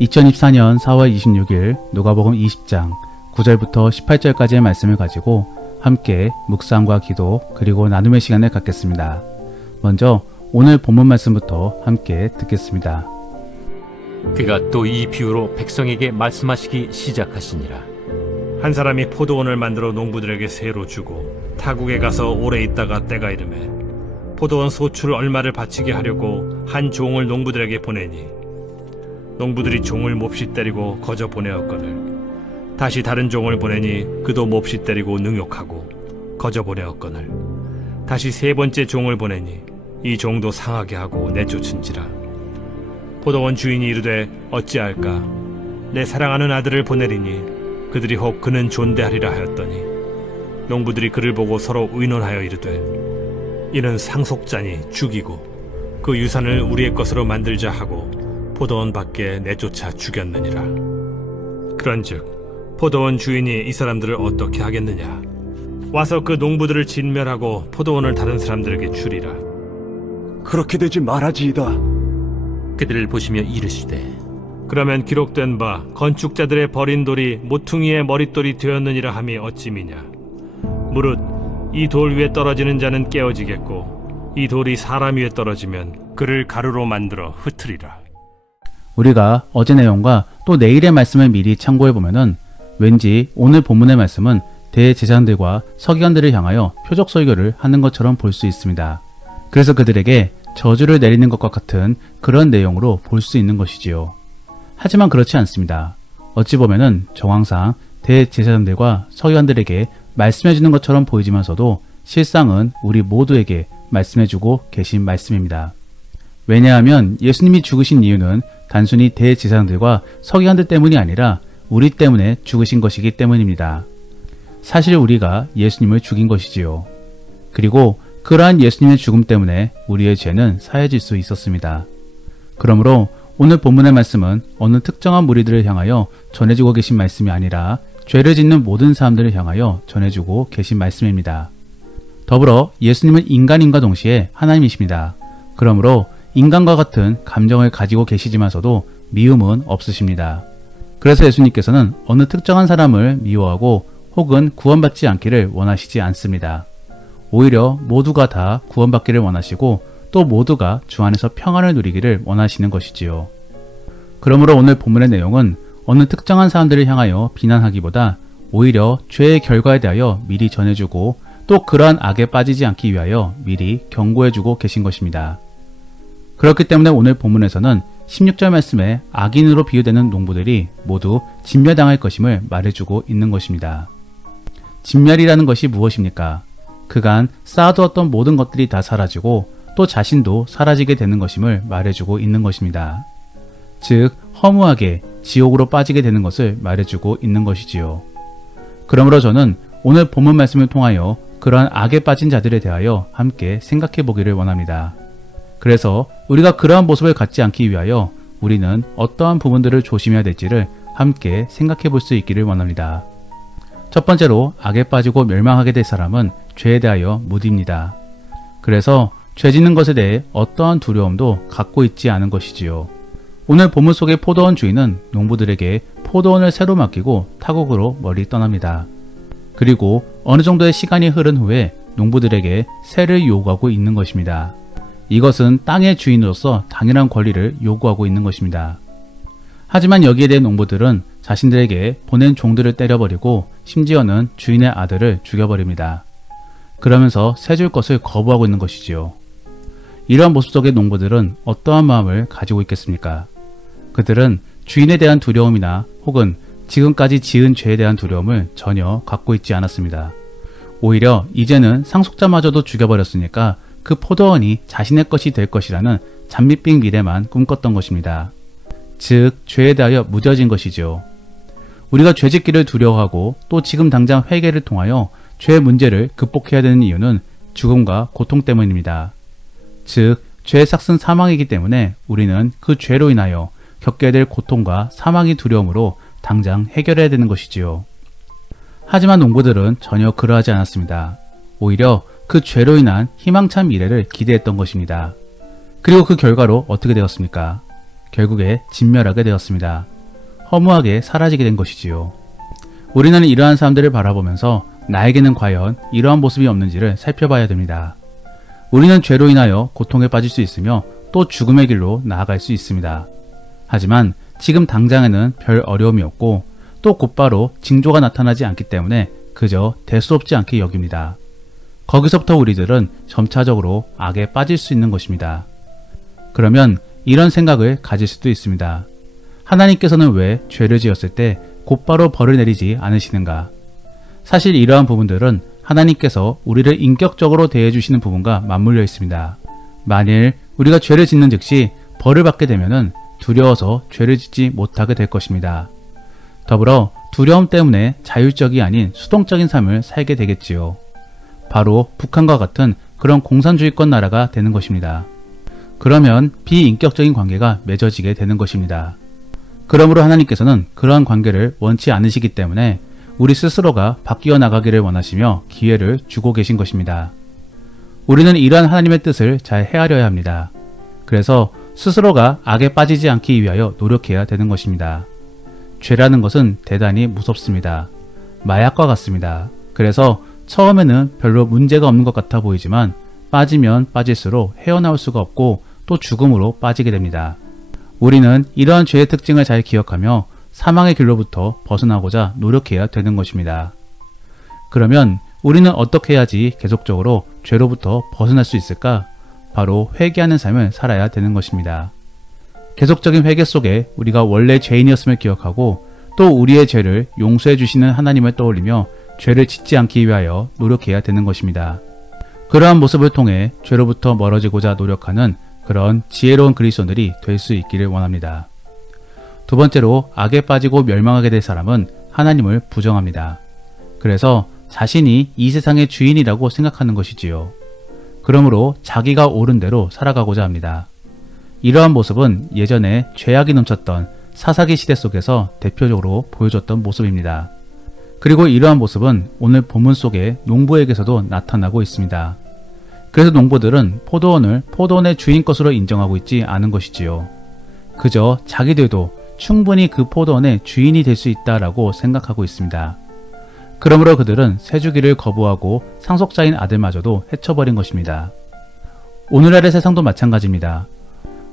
2024년 4월 26일 누가복음 20장 9절부터 18절까지의 말씀을 가지고 함께 묵상과 기도 그리고 나눔의 시간을 갖겠습니다. 먼저 오늘 본문 말씀부터 함께 듣겠습니다. 그가 또 이 비유로 백성에게 말씀하시기 시작하시니라. 한 사람이 포도원을 만들어 농부들에게 세로 주고 타국에 가서 오래 있다가 때가 이르매 포도원 소출 얼마를 바치게 하려고 한 종을 농부들에게 보내니 농부들이 종을 몹시 때리고 거저 보내었거늘 다시 다른 종을 보내니 그도 몹시 때리고 능욕하고 거저 보내었거늘 다시 세 번째 종을 보내니 이 종도 상하게 하고 내쫓은지라. 포도원 주인이 이르되 어찌할까? 내 사랑하는 아들을 보내리니 그들이 혹 그는 존대하리라 하였더니 농부들이 그를 보고 서로 의논하여 이르되 이는 상속자니 죽이고 그 유산을 우리의 것으로 만들자 하고 포도원 밖에 내쫓아 죽였느니라. 그런즉 포도원 주인이 이 사람들을 어떻게 하겠느냐? 와서 그 농부들을 진멸하고 포도원을 다른 사람들에게 주리라. 그렇게 되지 말아지이다. 그들을 보시며 이르시되 그러면 기록된 바 건축자들의 버린 돌이 모퉁이의 머릿돌이 되었느니라 함이 어찌미냐? 무릇 이 돌 위에 떨어지는 자는 깨어지겠고 이 돌이 사람 위에 떨어지면 그를 가루로 만들어 흩으리라. 우리가 어제 내용과 또 내일의 말씀을 미리 참고해보면은 왠지 오늘 본문의 말씀은 대제사장들과 서기관들을 향하여 표적 설교를 하는 것처럼 볼 수 있습니다. 그래서 그들에게 저주를 내리는 것과 같은 그런 내용으로 볼 수 있는 것이지요. 하지만 그렇지 않습니다. 어찌 보면은 정황상 대제사장들과 서기관들에게 말씀해주는 것처럼 보이지만서도 실상은 우리 모두에게 말씀해주고 계신 말씀입니다. 왜냐하면 예수님이 죽으신 이유는 단순히 대제사장들과 서기관들 때문이 아니라 우리 때문에 죽으신 것이기 때문입니다. 사실 우리가 예수님을 죽인 것이지요. 그리고 그러한 예수님의 죽음 때문에 우리의 죄는 사해질 수 있었습니다. 그러므로 오늘 본문의 말씀은 어느 특정한 무리들을 향하여 전해주고 계신 말씀이 아니라 죄를 짓는 모든 사람들을 향하여 전해주고 계신 말씀입니다. 더불어 예수님은 인간임과 동시에 하나님이십니다. 그러므로 인간과 같은 감정을 가지고 계시지만서도 미움은 없으십니다. 그래서 예수님께서는 어느 특정한 사람을 미워하고 혹은 구원받지 않기를 원하시지 않습니다. 오히려 모두가 다 구원받기를 원하시고 또 모두가 주 안에서 평안을 누리기를 원하시는 것이지요. 그러므로 오늘 본문의 내용은 어느 특정한 사람들을 향하여 비난하기보다 오히려 죄의 결과에 대하여 미리 전해주고 또 그러한 악에 빠지지 않기 위하여 미리 경고해주고 계신 것입니다. 그렇기 때문에 오늘 본문에서는 16절 말씀에 악인으로 비유되는 농부들이 모두 진멸당할 것임을 말해주고 있는 것입니다. 진멸이라는 것이 무엇입니까? 그간 쌓아두었던 모든 것들이 다 사라지고 또 자신도 사라지게 되는 것임을 말해주고 있는 것입니다. 즉 허무하게 지옥으로 빠지게 되는 것을 말해주고 있는 것이지요. 그러므로 저는 오늘 본문 말씀을 통하여 그러한 악에 빠진 자들에 대하여 함께 생각해 보기를 원합니다. 그래서 우리가 그러한 모습을 갖지 않기 위하여 우리는 어떠한 부분들을 조심해야 될지를 함께 생각해 볼 수 있기를 원합니다. 첫 번째로 악에 빠지고 멸망하게 될 사람은 죄에 대하여 무디입니다. 그래서 죄 짓는 것에 대해 어떠한 두려움도 갖고 있지 않은 것이지요. 오늘 본문 속의 포도원 주인은 농부들에게 포도원을 새로 맡기고 타국으로 멀리 떠납니다. 그리고 어느 정도의 시간이 흐른 후에 농부들에게 세를 요구하고 있는 것입니다. 이것은 땅의 주인으로서 당연한 권리를 요구하고 있는 것입니다. 하지만 여기에 대해 농부들은 자신들에게 보낸 종들을 때려버리고 심지어는 주인의 아들을 죽여버립니다. 그러면서 세 줄 것을 거부하고 있는 것이지요. 이러한 모습 속의 농부들은 어떠한 마음을 가지고 있겠습니까? 그들은 주인에 대한 두려움이나 혹은 지금까지 지은 죄에 대한 두려움을 전혀 갖고 있지 않았습니다. 오히려 이제는 상속자마저도 죽여버렸으니까 그 포도원이 자신의 것이 될 것이라는 장밋빛 미래만 꿈꿨던 것입니다. 즉 죄에 대하여 무뎌진 것이죠. 우리가 죄짓기를 두려워하고 또 지금 당장 회개를 통하여 죄의 문제를 극복해야 되는 이유는 죽음과 고통 때문입니다. 즉 죄의 삭은 사망이기 때문에 우리는 그 죄로 인하여 겪게 될 고통과 사망의 두려움으로 당장 해결해야 되는 것이지요. 하지만 농부들은 전혀 그러하지 않았습니다. 오히려 그 죄로 인한 희망찬 미래를 기대했던 것입니다. 그리고 그 결과로 어떻게 되었습니까? 결국에 진멸하게 되었습니다. 허무하게 사라지게 된 것이지요. 우리는 이러한 사람들을 바라보면서 나에게는 과연 이러한 모습이 없는지를 살펴봐야 됩니다. 우리는 죄로 인하여 고통에 빠질 수 있으며 또 죽음의 길로 나아갈 수 있습니다. 하지만 지금 당장에는 별 어려움이 없고 또 곧바로 징조가 나타나지 않기 때문에 그저 대수롭지 않게 여깁니다. 거기서부터 우리들은 점차적으로 악에 빠질 수 있는 것입니다. 그러면 이런 생각을 가질 수도 있습니다. 하나님께서는 왜 죄를 지었을 때 곧바로 벌을 내리지 않으시는가? 사실 이러한 부분들은 하나님께서 우리를 인격적으로 대해주시는 부분과 맞물려 있습니다. 만일 우리가 죄를 짓는 즉시 벌을 받게 되면은 두려워서 죄를 짓지 못하게 될 것입니다. 더불어 두려움 때문에 자율적이 아닌 수동적인 삶을 살게 되겠지요. 바로 북한과 같은 그런 공산주의권 나라가 되는 것입니다. 그러면 비인격적인 관계가 맺어지게 되는 것입니다. 그러므로 하나님께서는 그러한 관계를 원치 않으시기 때문에 우리 스스로가 바뀌어 나가기를 원하시며 기회를 주고 계신 것입니다. 우리는 이러한 하나님의 뜻을 잘 헤아려야 합니다. 그래서 스스로가 악에 빠지지 않기 위하여 노력해야 되는 것입니다. 죄라는 것은 대단히 무섭습니다. 마약과 같습니다. 그래서 처음에는 별로 문제가 없는 것 같아 보이지만 빠지면 빠질수록 헤어나올 수가 없고 또 죽음으로 빠지게 됩니다. 우리는 이러한 죄의 특징을 잘 기억하며 사망의 길로부터 벗어나고자 노력해야 되는 것입니다. 그러면 우리는 어떻게 해야지 계속적으로 죄로부터 벗어날 수 있을까? 바로 회개하는 삶을 살아야 되는 것입니다. 계속적인 회개 속에 우리가 원래 죄인이었음을 기억하고 또 우리의 죄를 용서해 주시는 하나님을 떠올리며 죄를 짓지 않기 위하여 노력해야 되는 것입니다. 그러한 모습을 통해 죄로부터 멀어지고자 노력하는 그런 지혜로운 그리스도인들이 될 수 있기를 원합니다. 두 번째로 악에 빠지고 멸망하게 될 사람은 하나님을 부정합니다. 그래서 자신이 이 세상의 주인이라고 생각하는 것이지요. 그러므로 자기가 옳은 대로 살아가고자 합니다. 이러한 모습은 예전에 죄악이 넘쳤던 사사기 시대 속에서 대표적으로 보여줬던 모습입니다. 그리고 이러한 모습은 오늘 본문 속의 농부에게서도 나타나고 있습니다. 그래서 농부들은 포도원을 포도원의 주인 것으로 인정하고 있지 않은 것이지요. 그저 자기들도 충분히 그 포도원의 주인이 될 수 있다라고 생각하고 있습니다. 그러므로 그들은 세주기를 거부하고 상속자인 아들마저도 해쳐버린 것입니다. 오늘날의 세상도 마찬가지입니다.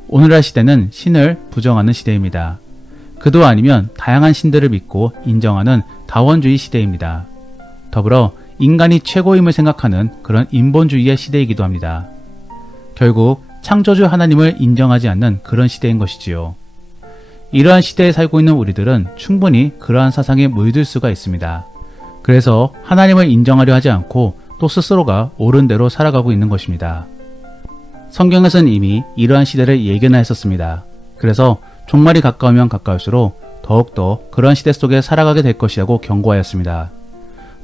오늘날 시대는 신을 부정하는 시대입니다. 그도 아니면 다양한 신들을 믿고 인정하는 다원주의 시대입니다. 더불어 인간이 최고임을 생각하는 그런 인본주의의 시대이기도 합니다. 결국 창조주 하나님을 인정하지 않는 그런 시대인 것이지요. 이러한 시대에 살고 있는 우리들은 충분히 그러한 사상에 물들 수가 있습니다. 그래서 하나님을 인정하려 하지 않고 또 스스로가 옳은 대로 살아가고 있는 것입니다. 성경에서는 이미 이러한 시대를 예견하였었습니다. 그래서 종말이 가까우면 가까울수록 더욱더 그러한 시대 속에 살아가게 될 것이라고 경고하였습니다.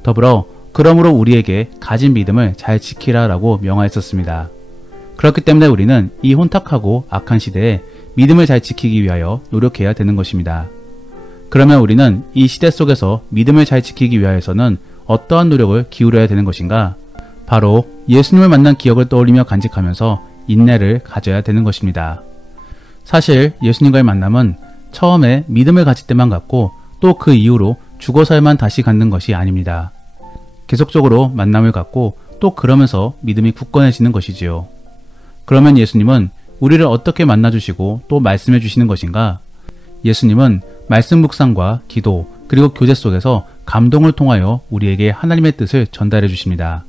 더불어 그러므로 우리에게 가진 믿음을 잘 지키라라고 명하였었습니다. 그렇기 때문에 우리는 이 혼탁하고 악한 시대에 믿음을 잘 지키기 위하여 노력해야 되는 것입니다. 그러면 우리는 이 시대 속에서 믿음을 잘 지키기 위하여서는 어떠한 노력을 기울여야 되는 것인가? 바로 예수님을 만난 기억을 떠올리며 간직하면서 인내를 가져야 되는 것입니다. 사실 예수님과의 만남은 처음에 믿음을 가질 때만 갖고 또 그 이후로 죽어서야만 다시 갖는 것이 아닙니다. 계속적으로 만남을 갖고 또 그러면서 믿음이 굳건해지는 것이지요. 그러면 예수님은 우리를 어떻게 만나주시고 또 말씀해 주시는 것인가? 예수님은 말씀 묵상과 기도 그리고 교제 속에서 감동을 통하여 우리에게 하나님의 뜻을 전달해 주십니다.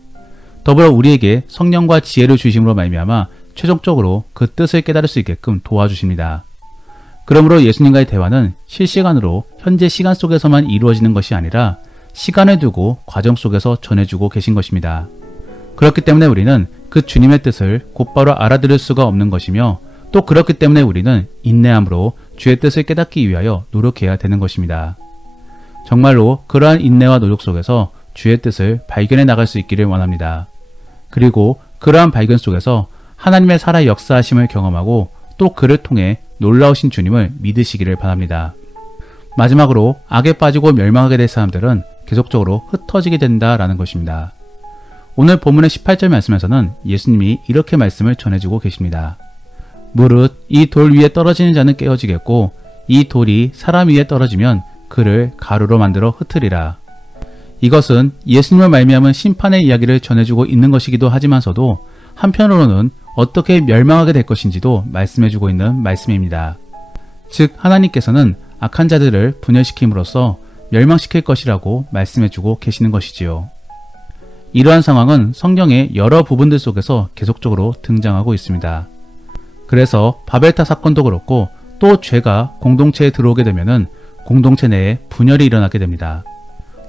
더불어 우리에게 성령과 지혜를 주심으로 말미암아 최종적으로 그 뜻을 깨달을 수 있게끔 도와주십니다. 그러므로 예수님과의 대화는 실시간으로 현재 시간 속에서만 이루어지는 것이 아니라 시간을 두고 과정 속에서 전해주고 계신 것입니다. 그렇기 때문에 우리는 그 주님의 뜻을 곧바로 알아들을 수가 없는 것이며 또 그렇기 때문에 우리는 인내함으로 주의 뜻을 깨닫기 위하여 노력해야 되는 것입니다. 정말로 그러한 인내와 노력 속에서 주의 뜻을 발견해 나갈 수 있기를 원합니다. 그리고 그러한 발견 속에서 하나님의 살아 역사하심을 경험하고 또 그를 통해 놀라우신 주님을 믿으시기를 바랍니다. 마지막으로 악에 빠지고 멸망하게 될 사람들은 계속적으로 흩어지게 된다라는 것입니다. 오늘 본문의 18절 말씀에서는 예수님이 이렇게 말씀을 전해주고 계십니다. 무릇 이 돌 위에 떨어지는 자는 깨어지겠고 이 돌이 사람 위에 떨어지면 그를 가루로 만들어 흩으리라. 이것은 예수님을 말미암은 심판의 이야기를 전해주고 있는 것이기도 하지만서도 한편으로는 어떻게 멸망하게 될 것인지도 말씀해주고 있는 말씀입니다. 즉 하나님께서는 악한 자들을 분열시킴으로써 멸망시킬 것이라고 말씀해주고 계시는 것이지요. 이러한 상황은 성경의 여러 부분들 속에서 계속적으로 등장하고 있습니다. 그래서 바벨탑 사건도 그렇고 또 죄가 공동체에 들어오게 되면은 공동체 내에 분열이 일어나게 됩니다.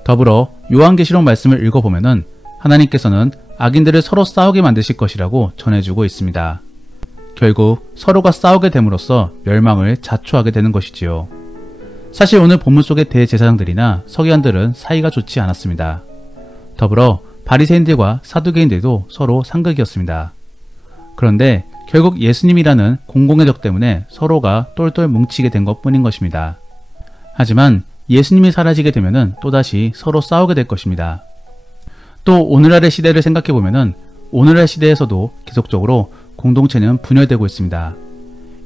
더불어 요한계시록 말씀을 읽어보면은 하나님께서는 악인들을 서로 싸우게 만드실 것이라고 전해주고 있습니다. 결국 서로가 싸우게 됨으로써 멸망을 자초하게 되는 것이지요. 사실 오늘 본문 속의 대제사장들이나 서기관들은 사이가 좋지 않았습니다. 더불어 바리새인들과 사두개인들도 서로 상극이었습니다. 그런데 결국 예수님이라는 공공의 적 때문에 서로가 똘똘 뭉치게 된 것뿐인 것입니다. 하지만 예수님이 사라지게 되면은 또다시 서로 싸우게 될 것입니다. 또 오늘날의 시대를 생각해보면은 오늘날 시대에서도 계속적으로 공동체는 분열되고 있습니다.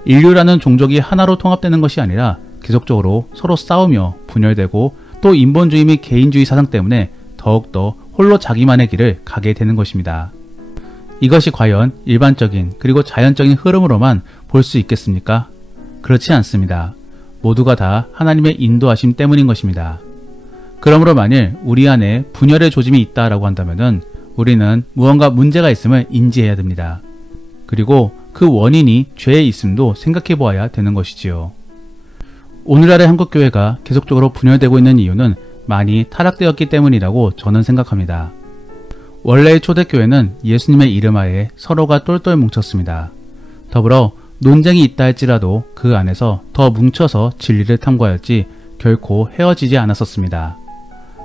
인류라는 종족이 하나로 통합되는 것이 아니라 계속적으로 서로 싸우며 분열되고 또 인본주의 및 개인주의 사상 때문에 더욱더 홀로 자기만의 길을 가게 되는 것입니다. 이것이 과연 일반적인 그리고 자연적인 흐름으로만 볼 수 있겠습니까? 그렇지 않습니다. 모두가 다 하나님의 인도하심 때문인 것입니다. 그러므로 만일 우리 안에 분열의 조짐이 있다라고 한다면은 우리는 무언가 문제가 있음을 인지해야 됩니다. 그리고 그 원인이 죄에 있음도 생각해 보아야 되는 것이지요. 오늘날의 한국교회가 계속적으로 분열되고 있는 이유는 많이 타락되었기 때문이라고 저는 생각합니다. 원래의 초대교회는 예수님의 이름하에 서로가 똘똘 뭉쳤습니다. 더불어 논쟁이 있다 할지라도 그 안에서 더 뭉쳐서 진리를 탐구하였지 결코 헤어지지 않았었습니다.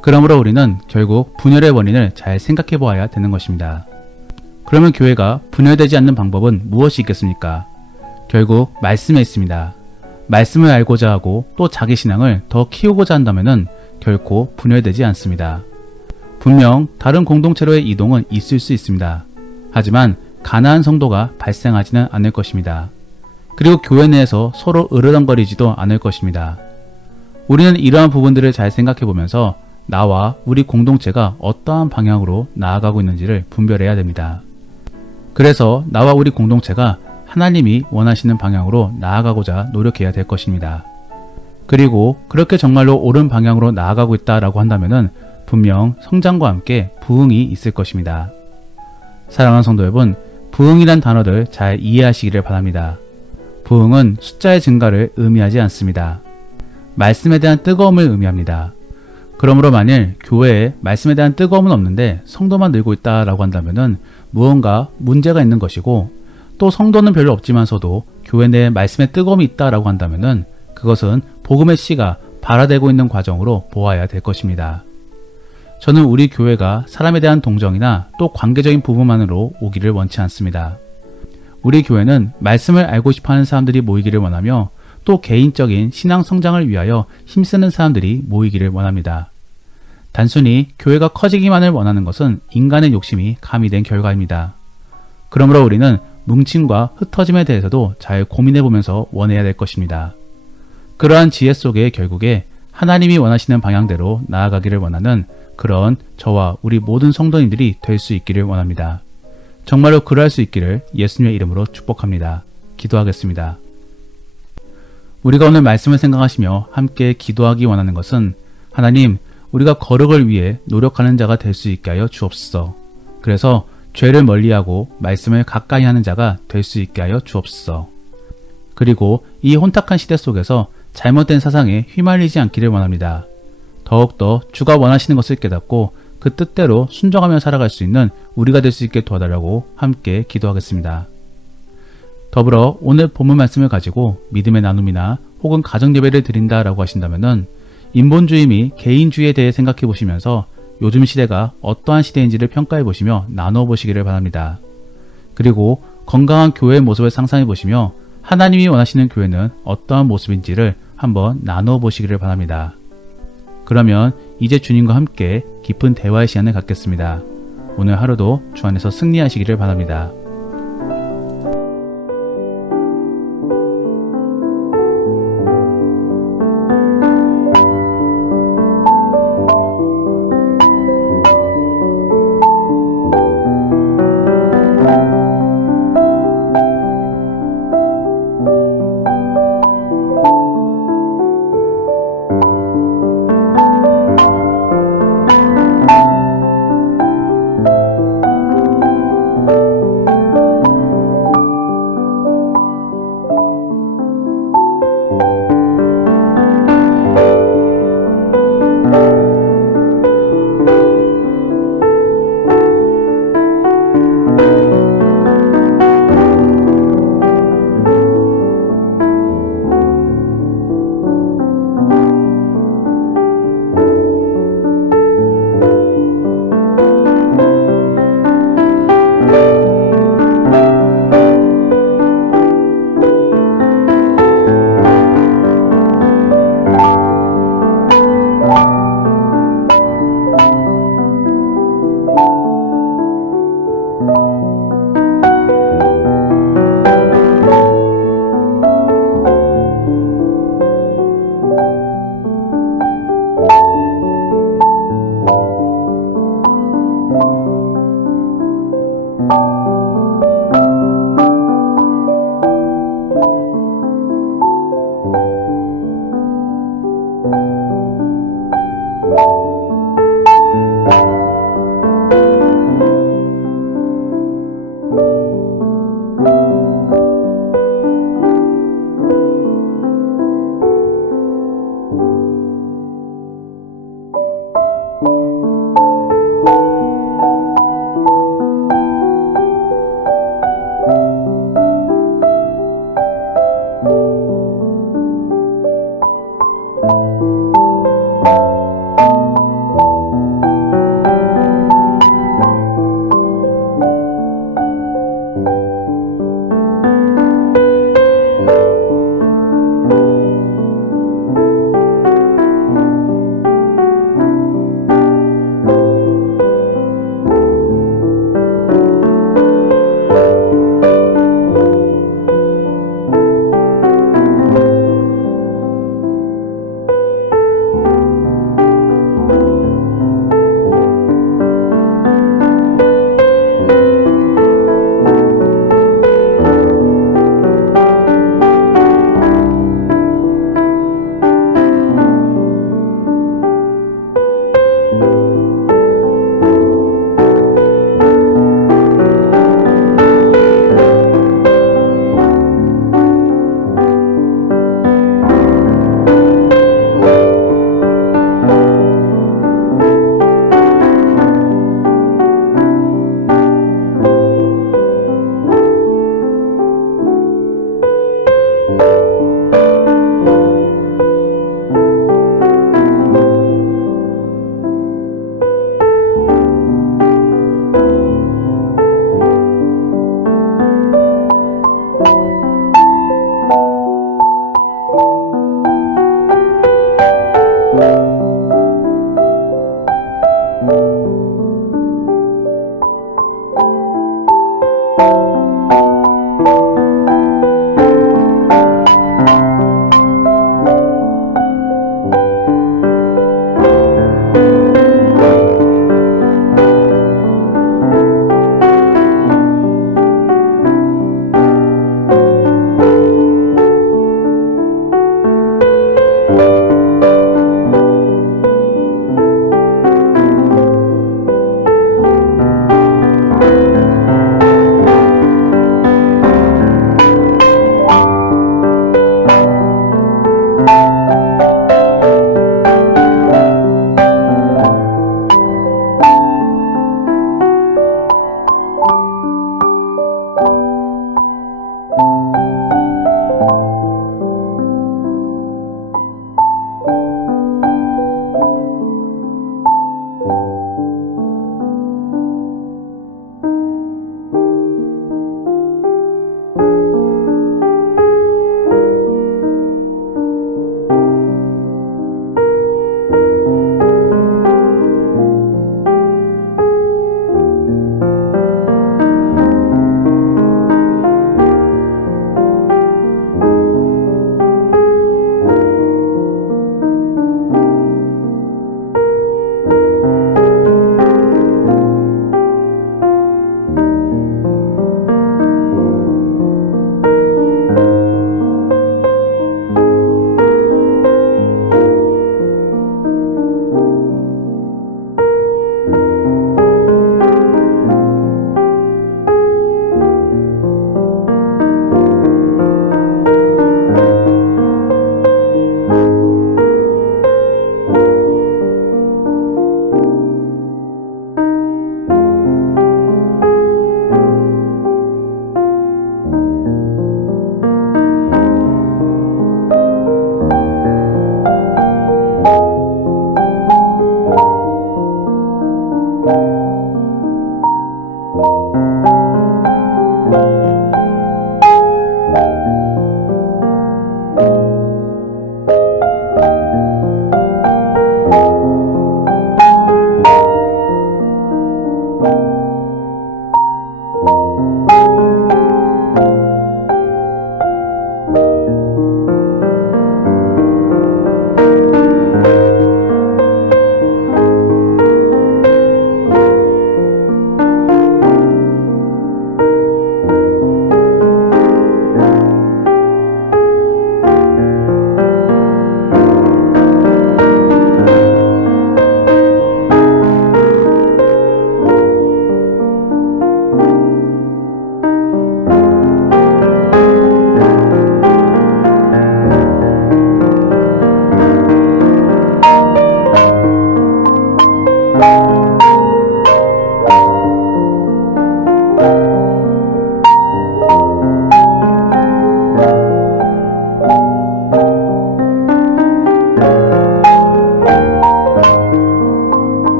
그러므로 우리는 결국 분열의 원인을 잘 생각해 보아야 되는 것입니다. 그러면 교회가 분열되지 않는 방법은 무엇이 있겠습니까? 결국 말씀에 있습니다. 말씀을 알고자 하고 또 자기 신앙을 더 키우고자 한다면 결코 분열되지 않습니다. 분명 다른 공동체로의 이동은 있을 수 있습니다. 하지만 가나안 성도가 발생하지는 않을 것입니다. 그리고 교회 내에서 서로 으르렁거리지도 않을 것입니다. 우리는 이러한 부분들을 잘 생각해 보면서 나와 우리 공동체가 어떠한 방향으로 나아가고 있는지를 분별해야 됩니다. 그래서 나와 우리 공동체가 하나님이 원하시는 방향으로 나아가고자 노력해야 될 것입니다. 그리고 그렇게 정말로 옳은 방향으로 나아가고 있다라고 한다면은 분명 성장과 함께 부흥이 있을 것입니다. 사랑하는 성도 여러분, 부흥이란 단어를 잘 이해하시기를 바랍니다. 부흥은 숫자의 증가를 의미하지 않습니다. 말씀에 대한 뜨거움을 의미합니다. 그러므로 만일 교회에 말씀에 대한 뜨거움은 없는데 성도만 늘고 있다라고 한다면은 무언가 문제가 있는 것이고 또 성도는 별로 없지만서도 교회 내에 말씀의 뜨거움이 있다라고 한다면은 그것은 복음의 씨가 발화되고 있는 과정으로 보아야 될 것입니다. 저는 우리 교회가 사람에 대한 동정이나 또 관계적인 부분만으로 오기를 원치 않습니다. 우리 교회는 말씀을 알고 싶어하는 사람들이 모이기를 원하며 또 개인적인 신앙 성장을 위하여 힘쓰는 사람들이 모이기를 원합니다. 단순히 교회가 커지기만을 원하는 것은 인간의 욕심이 가미된 결과입니다. 그러므로 우리는 뭉침과 흩어짐에 대해서도 잘 고민해보면서 원해야 될 것입니다. 그러한 지혜 속에 결국에 하나님이 원하시는 방향대로 나아가기를 원하는 그런 저와 우리 모든 성도님들이 될 수 있기를 원합니다. 정말로 그러할 수 있기를 예수님의 이름으로 축복합니다. 기도하겠습니다. 우리가 오늘 말씀을 생각하시며 함께 기도하기 원하는 것은 하나님, 우리가 거룩을 위해 노력하는 자가 될 수 있게 하여 주옵소서. 그래서 죄를 멀리하고 말씀을 가까이 하는 자가 될 수 있게 하여 주옵소서. 그리고 이 혼탁한 시대 속에서 잘못된 사상에 휘말리지 않기를 원합니다. 더욱더 주가 원하시는 것을 깨닫고 그 뜻대로 순종하며 살아갈 수 있는 우리가 될 수 있게 도와달라고 함께 기도하겠습니다. 더불어 오늘 본문 말씀을 가지고 믿음의 나눔이나 혹은 가정예배를 드린다라고 하신다면은 인본주의 및 개인주의에 대해 생각해 보시면서 요즘 시대가 어떠한 시대인지를 평가해 보시며 나누어 보시기를 바랍니다. 그리고 건강한 교회의 모습을 상상해 보시며 하나님이 원하시는 교회는 어떠한 모습인지를 한번 나누어 보시기를 바랍니다. 그러면 이제 주님과 함께 깊은 대화의 시간을 갖겠습니다. 오늘 하루도 주 안에서 승리하시기를 바랍니다.